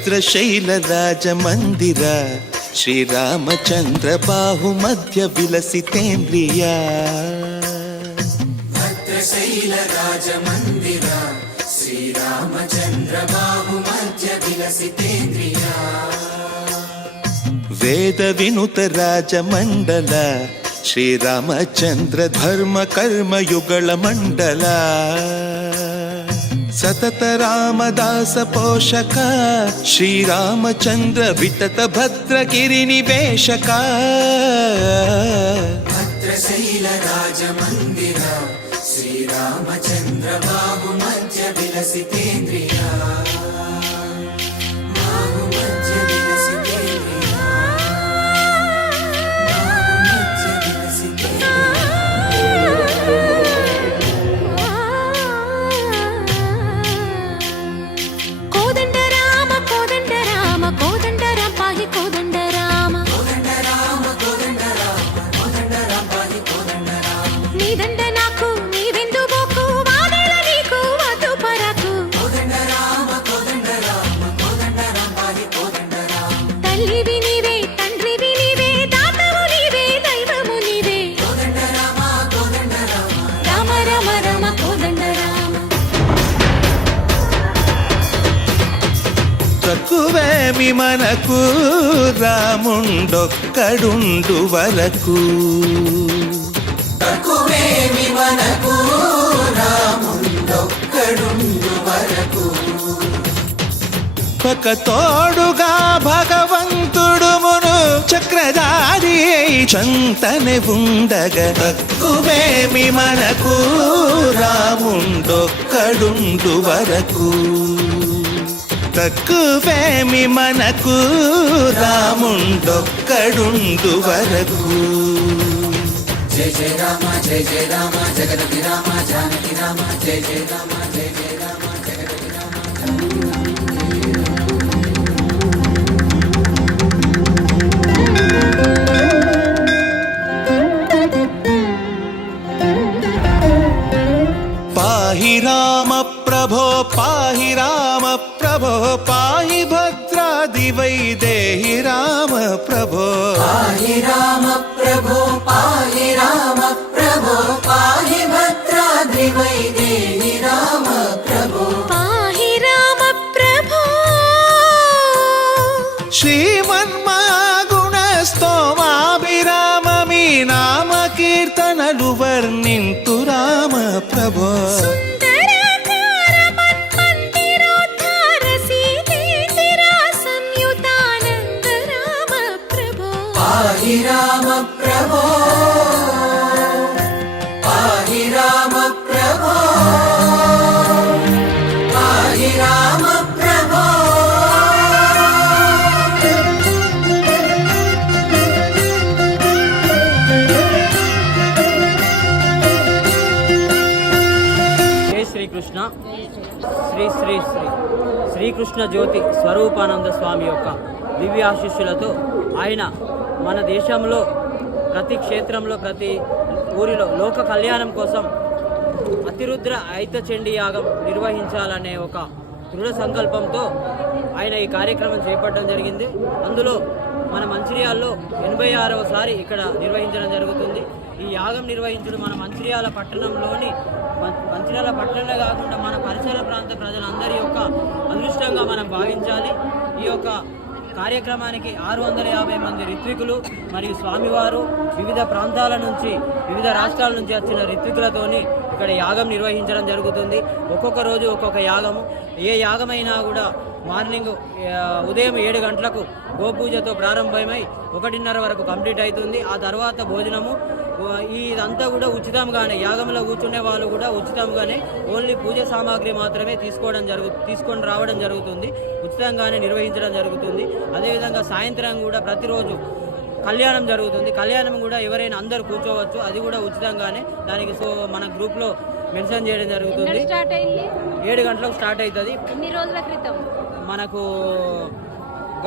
భద్రశైల రాజమందిర శ్రీరామచంద్ర బాహుమధ్య విలసితేంద్రియ భద్రశైల రాజమందిర శ్రీరామచంద్ర బాహుమధ్య విలసితేంద్రియ వేద వినుత రాజమండల శ్రీరామచంద్ర ధర్మ కర్మయుగళ మండల సతత రామదాస పోషక శ్రీరామచంద్ర వితత భద్రగిరి నివేశక భద్రశైల రాజమందిర శ్రీరామచంద్ర బాహుమధ్య విలసితేంద్రియ బాహుమధ్య విలసితేంద్రియ బాహుమధ్య విలసితేంద్రియ కోదండ రామ కోదండ రామ కోదండ రామ పాహి కోదండ రామ కోదండ రామ కోదండ రామ కోదండ రామ పాహి కోదండ రామ నీదండ నాకు నీవెందు బోకు వాదల నీకు వద్దు పరకు కోదండ రామ కోదండ రామ కోదండ రామ పాహి కోదండ రామ తల్లివి నీవే తండ్రివి నీవే దాతవు నీవే దైవము నీవే కోదండ రామ కోదండ రామ రామ రామ రామ కోదండ రామ తక్కువేమి మనకు రాముండొక్కడుండు వరకు తక్కువేమి మనకు రాముండొక్కడుండు వరకు ఒక తోడుగా భగవంతుడు మును చక్రధారి చంతనే ఉండగా తక్కువేమి మనకు రాముండొక్కడుండు వరకు తక్కువేమి మనకు రాముండొక్కడుండు వరకు జయ జయ రామ జయ జయ రామ జగదపి రామ జానకి రామ జయ జయ రామ జయ జయ రామ జగదపి రామ పాహి రామ ప్రభో పాహి రామ ప్రభో పాహి భద్రాది వైదేహి రామ ప్రభో పాహి రామ ప్రభో పాహి రామ ప్రభో పాహి భద్రాద్రి వైదేహి రామ ప్రభో పాహి రామ ప్రభో శ్రీమన్మాగుణ స్తోమాభిరామ మీ నామ కీర్తనలు వర్ణింతు రామ ప్రభో సుందరాకార మన్మందిరోద్ధార సీతేందిర సంయుతానంద రామ ప్రభో పాహి రామ ప్రభో పాహి రామ ప్రభో పాహి రామ ప్రభో జై శ్రీకృష్ణ శ్రీ శ్రీ శ్రీ శ్రీకృష్ణ జ్యోతి స్వరూపానంద స్వామి యొక్క దివ్య ఆశీస్సులతో ఆయన మన దేశంలో ప్రతి క్షేత్రంలో ప్రతి ఊరిలో లోక కళ్యాణం కోసం అతిరుద్ర ఐతచండీ యాగం నిర్వహించాలనే ఒక దృఢ సంకల్పంతో ఆయన ఈ కార్యక్రమం చేపట్టడం జరిగింది. అందులో మన మంచిర్యాలలో 86వసారి ఇక్కడ నిర్వహించడం జరుగుతుంది. ఈ యాగం నిర్వహించడం మన మంచిర్యాల పట్టణంలోని మంచిర్యాల పట్టణంలో కాకుండా మన పరిసర ప్రాంత ప్రజలందరి యొక్క అదృష్టంగా మనం భావించాలి. ఈ యొక్క కార్యక్రమానికి 650 మంది ఋత్వికులు మరియు స్వామివారు వివిధ ప్రాంతాల నుంచి వివిధ రాష్ట్రాల నుంచి వచ్చిన ఋత్వికులతోని ఇక్కడ యాగం నిర్వహించడం జరుగుతుంది. ఒక్కొక్క రోజు ఒక్కొక్క యాగము. ఏ యాగమైనా కూడా మార్నింగ్ ఉదయం 7 గంటలకు గోపూజతో ప్రారంభమై 1:30 వరకు కంప్లీట్ అవుతుంది. ఆ తర్వాత భోజనము. ఇదంతా కూడా ఉచితంగానే, యాగంలో కూర్చునే వాళ్ళు కూడా ఉచితంగానే ఓన్లీ పూజ సామాగ్రి మాత్రమే తీసుకొని రావడం జరుగుతుంది. ఉచితంగానే నిర్వహించడం జరుగుతుంది. అదేవిధంగా సాయంత్రం కూడా ప్రతిరోజు కళ్యాణం జరుగుతుంది. కళ్యాణం కూడా ఎవరైనా అందరూ కూర్చోవచ్చు, అది కూడా ఉచితంగానే. దానికి మన గ్రూప్లో మెన్షన్ చేయడం జరుగుతుంది. 7 గంటలకు స్టార్ట్ అవుతుంది. ఎన్ని రోజుల క్రితం? మనకు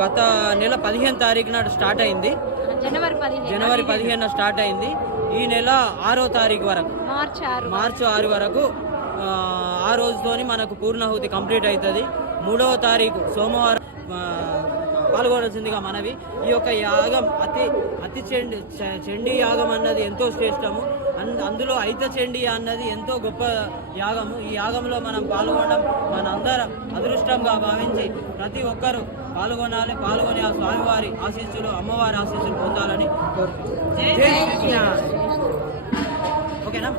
గత నెల 15 తారీఖు నాడు స్టార్ట్ అయింది. జనవరి 15 స్టార్ట్ అయింది. ఈ నెల 6వ తారీఖు వరకు, మార్చి 6 వరకు ఆ రోజుతోని మనకు పూర్ణాహుతి కంప్లీట్ అవుతుంది. 3వ తారీఖు సోమవారం పాల్గొనాల్సిందిగా మనవి. ఈ యొక్క యాగం అతి చండీ యాగం అన్నది ఎంతో శ్రేష్టము. అందులో అయిత చండీ అన్నది ఎంతో గొప్ప యాగము. ఈ యాగంలో మనం పాల్గొనడం మనందరం అదృష్టంగా భావించి ప్రతి ఒక్కరూ పాల్గొని ఆ స్వామివారి ఆశీస్సులు, అమ్మవారి ఆశీస్సులు పొందాలని కోరుకుంటున్నాను. ఓకేనా?